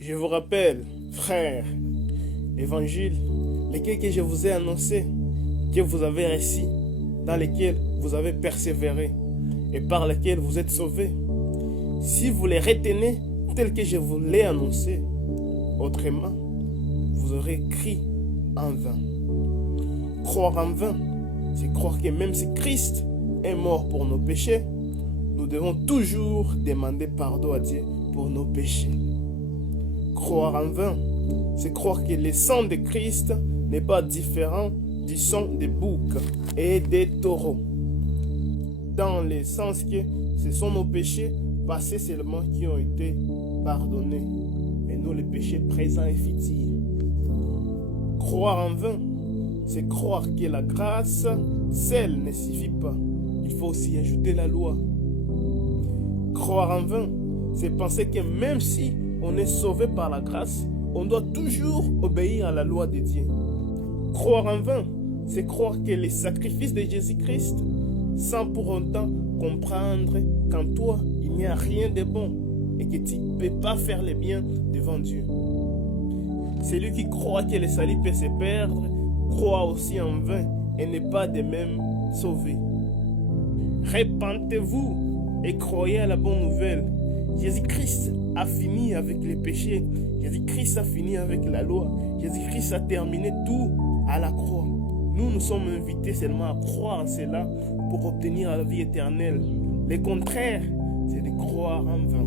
Je vous rappelle, frères, l'évangile, lequel que je vous ai annoncé, que vous avez reçu, dans lequel vous avez persévéré et par lequel vous êtes sauvés. Si vous les retenez tel que je vous l'ai annoncé, autrement, vous aurez cru en vain. Croire en vain, c'est croire que même si Christ est mort pour nos péchés, nous devons toujours demander pardon à Dieu pour nos péchés. Croire en vain, c'est croire que le sang de Christ n'est pas différent du sang des boucs et des taureaux. Dans le sens que ce sont nos péchés passés seulement qui ont été pardonnés, et non les péchés présents et futurs. Croire en vain, c'est croire que la grâce seule ne suffit pas. Il faut aussi ajouter la loi. Croire en vain, c'est penser que même si on est sauvé par la grâce, on doit toujours obéir à la loi de Dieu. Croire en vain, c'est croire que les sacrifices de Jésus-Christ, sans pour autant comprendre qu'en toi, il n'y a rien de bon et que tu ne peux pas faire le bien devant Dieu. Celui qui croit que le salut peut se perdre, croit aussi en vain et n'est pas de même sauvé. Repentez-vous et croyez à la bonne nouvelle. Jésus-Christ a fini avec les péchés. Jésus-Christ a fini avec la loi. Jésus-Christ a terminé tout à la croix. Nous sommes invités seulement à croire en cela pour obtenir la vie éternelle. Le contraire, c'est de croire en vain.